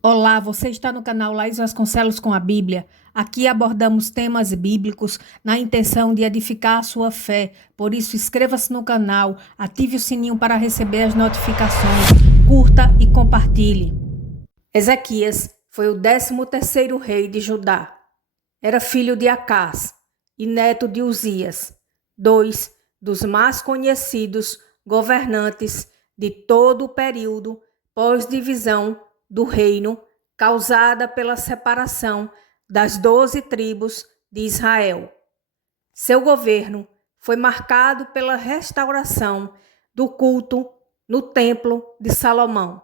Olá, você está no canal Laís Vasconcelos com a Bíblia. Aqui abordamos temas bíblicos na intenção de edificar a sua fé. Por isso, inscreva-se no canal, ative o sininho para receber as notificações, curta e compartilhe. Ezequias foi o 13º rei de Judá. Era filho de Acás e neto de Uzias, dois dos mais conhecidos governantes de todo o período pós-divisão do reino causada pela separação das 12 tribos de Israel. Seu governo foi marcado pela restauração do culto no Templo de Salomão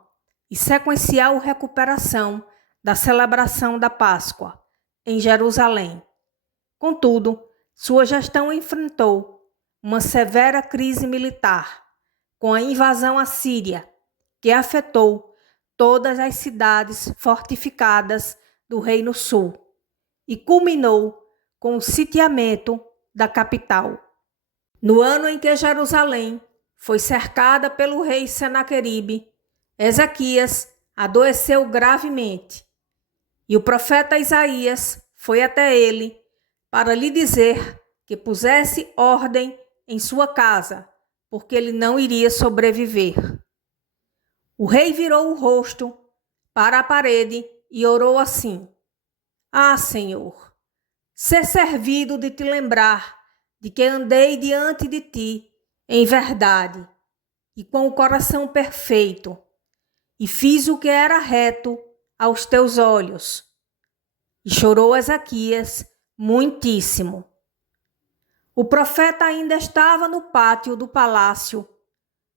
e sequencial recuperação da celebração da Páscoa em Jerusalém. Contudo, sua gestão enfrentou uma severa crise militar, com a invasão assíria, que afetou todas as cidades fortificadas do Reino Sul e culminou com o sitiamento da capital. No ano em que Jerusalém foi cercada pelo rei Senaqueribe, Ezequias adoeceu gravemente e o profeta Isaías foi até ele para lhe dizer que pusesse ordem em sua casa, porque ele não iria sobreviver. O rei virou o rosto para a parede e orou assim: Ah, Senhor, sê servido de te lembrar de que andei diante de ti em verdade e com o coração perfeito, e fiz o que era reto aos teus olhos. E chorou Ezequias muitíssimo. O profeta ainda estava no pátio do palácio,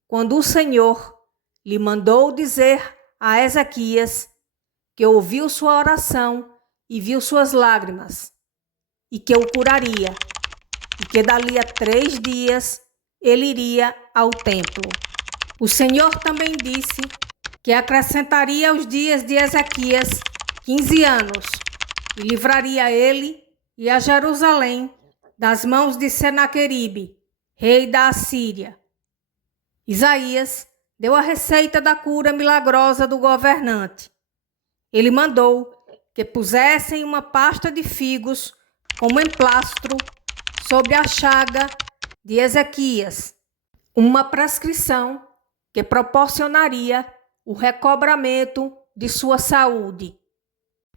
quando o Senhor lhe mandou dizer a Ezequias que ouviu sua oração e viu suas lágrimas, e que o curaria, e que dali a 3 dias ele iria ao templo. O Senhor também disse que acrescentaria aos dias de Ezequias 15 anos, e livraria ele e a Jerusalém das mãos de Senaqueribe, rei da Assíria. Isaías deu a receita da cura milagrosa do governante. Ele mandou que pusessem uma pasta de figos como emplastro sobre a chaga de Ezequias, uma prescrição que proporcionaria o recobramento de sua saúde.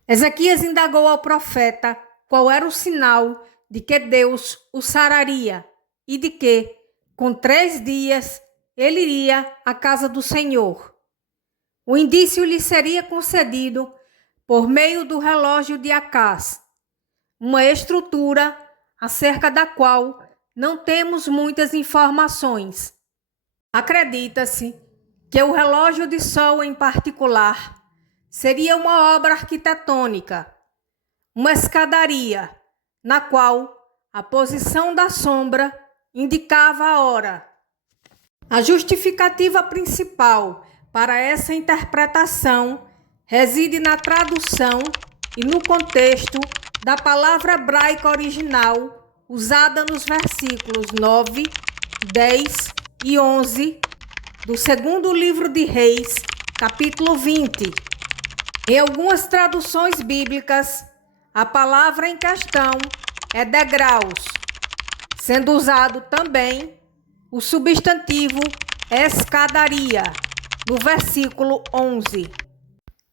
Ezequias indagou ao profeta qual era o sinal de que Deus o sararia e de que, com 3 dias, ele iria à casa do Senhor. O indício lhe seria concedido por meio do relógio de Acás, uma estrutura acerca da qual não temos muitas informações. Acredita-se que o relógio de sol em particular seria uma obra arquitetônica, uma escadaria, na qual a posição da sombra indicava a hora. A justificativa principal para essa interpretação reside na tradução e no contexto da palavra hebraica original usada nos versículos 9, 10 e 11 do 2º livro de Reis, capítulo 20. Em algumas traduções bíblicas, a palavra em questão é degraus, sendo usado também o substantivo escadaria, no versículo 11.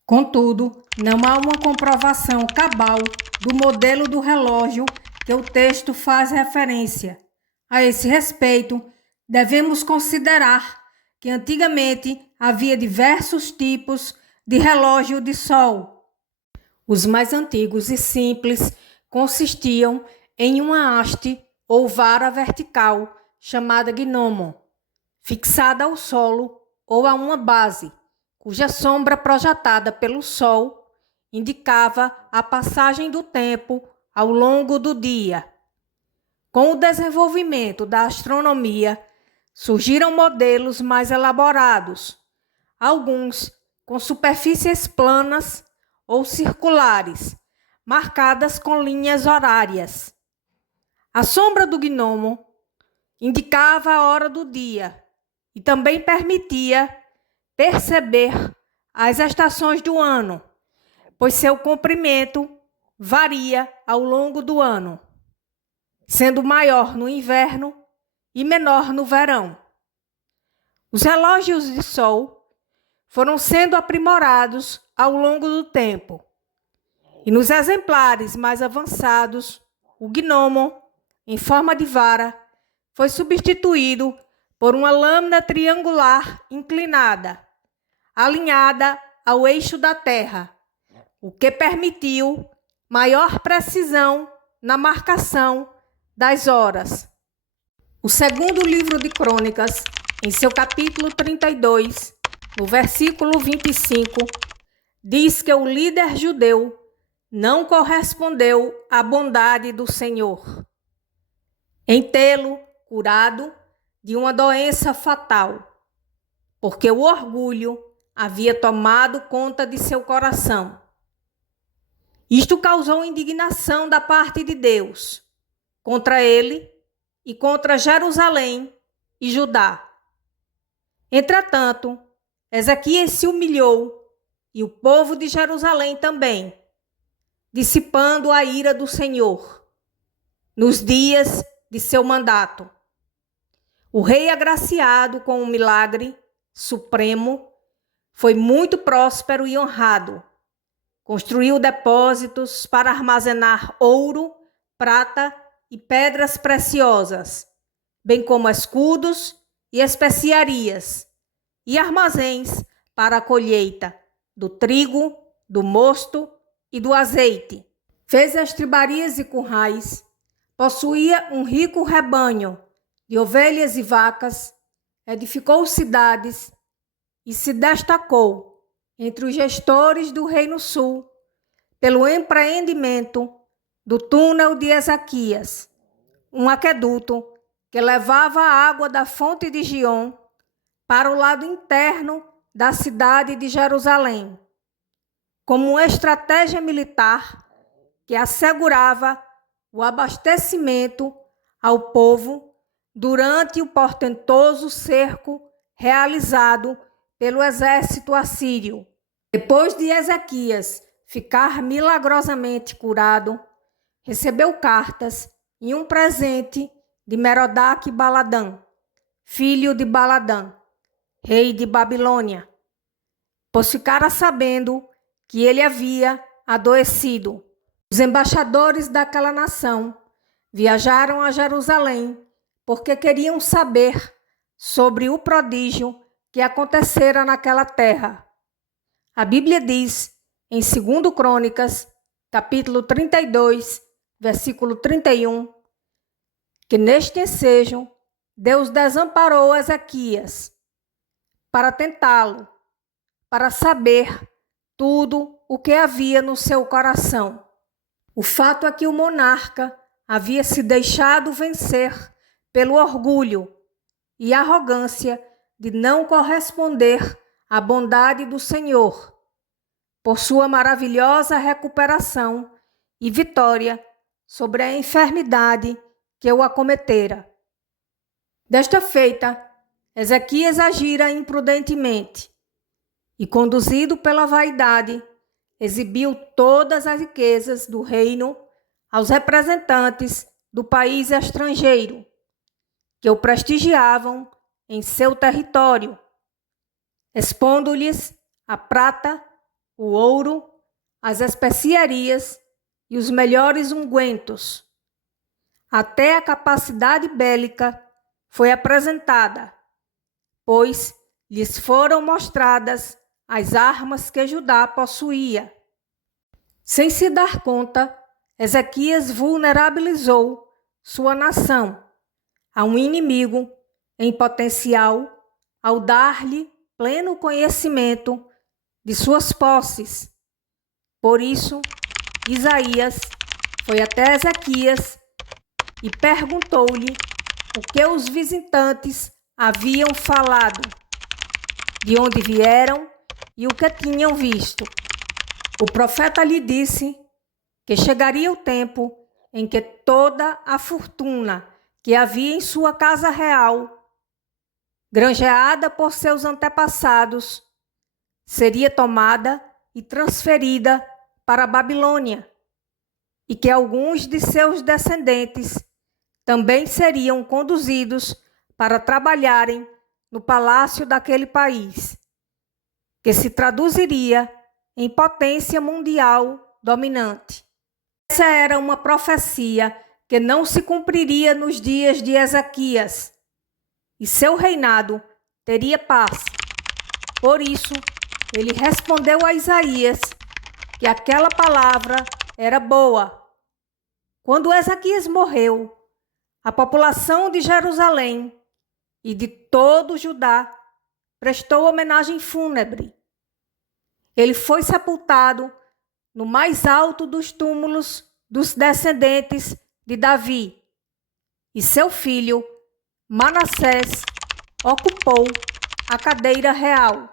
Contudo, não há uma comprovação cabal do modelo do relógio que o texto faz referência. A esse respeito, devemos considerar que antigamente havia diversos tipos de relógio de sol. Os mais antigos e simples consistiam em uma haste ou vara vertical chamada gnomon, fixada ao solo ou a uma base, cuja sombra projetada pelo sol indicava a passagem do tempo ao longo do dia. Com o desenvolvimento da astronomia, surgiram modelos mais elaborados, alguns com superfícies planas ou circulares, marcadas com linhas horárias. A sombra do gnomo indicava a hora do dia e também permitia perceber as estações do ano, pois seu comprimento varia ao longo do ano, sendo maior no inverno e menor no verão. Os relógios de sol foram sendo aprimorados ao longo do tempo, e nos exemplares mais avançados, o gnomon, em forma de vara, foi substituído por uma lâmina triangular inclinada, alinhada ao eixo da Terra, o que permitiu maior precisão na marcação das horas. O segundo livro de Crônicas, em seu capítulo 32, no versículo 25, diz que o líder judeu não correspondeu à bondade do Senhor em tê-lo curado de uma doença fatal, porque o orgulho havia tomado conta de seu coração. Isto causou indignação da parte de Deus contra ele e contra Jerusalém e Judá. Entretanto, Ezequias se humilhou e o povo de Jerusalém também, dissipando a ira do Senhor nos dias de seu mandato. O rei, agraciado com um milagre supremo, foi muito próspero e honrado. Construiu depósitos para armazenar ouro, prata e pedras preciosas, bem como escudos e especiarias, e armazéns para a colheita do trigo, do mosto e do azeite. Fez estribarias e currais, possuía um rico rebanho de ovelhas e vacas, edificou cidades e se destacou entre os gestores do Reino Sul pelo empreendimento do túnel de Ezequias, um aqueduto que levava a água da fonte de Gion para o lado interno da cidade de Jerusalém, como uma estratégia militar que assegurava o abastecimento ao povo durante o portentoso cerco realizado pelo exército assírio. Depois de Ezequias ficar milagrosamente curado, recebeu cartas e um presente de Merodach-Baladã, filho de Baladã, rei de Babilônia, pois ficara sabendo que ele havia adoecido. Os embaixadores daquela nação viajaram a Jerusalém porque queriam saber sobre o prodígio que acontecera naquela terra. A Bíblia diz, em 2 Crônicas, capítulo 32, versículo 31, que neste ensejo Deus desamparou Ezequias para tentá-lo, para saber tudo o que havia no seu coração. O fato é que o monarca havia se deixado vencer pelo orgulho e arrogância de não corresponder à bondade do Senhor, por sua maravilhosa recuperação e vitória sobre a enfermidade que o acometera. Desta feita, Ezequias agira imprudentemente e, conduzido pela vaidade, exibiu todas as riquezas do reino aos representantes do país estrangeiro, que o prestigiavam em seu território, expondo-lhes a prata, o ouro, as especiarias e os melhores ungüentos. Até a capacidade bélica foi apresentada, pois lhes foram mostradas as armas que Judá possuía. Sem se dar conta, Ezequias vulnerabilizou sua nação a um inimigo em potencial ao dar-lhe pleno conhecimento de suas posses. Por isso, Isaías foi até Ezequias e perguntou-lhe o que os visitantes haviam falado, de onde vieram e o que tinham visto. O profeta lhe disse que chegaria o tempo em que toda a fortuna que havia em sua casa real, granjeada por seus antepassados, seria tomada e transferida para a Babilônia e que alguns de seus descendentes também seriam conduzidos para trabalharem no palácio daquele país, que se traduziria em potência mundial dominante. Essa era uma profecia que não se cumpriria nos dias de Ezequias, e seu reinado teria paz. Por isso, ele respondeu a Isaías que aquela palavra era boa. Quando Ezequias morreu, a população de Jerusalém e de todo Judá prestou homenagem fúnebre. Ele foi sepultado no mais alto dos túmulos dos descendentes de Davi, e seu filho Manassés ocupou a cadeira real.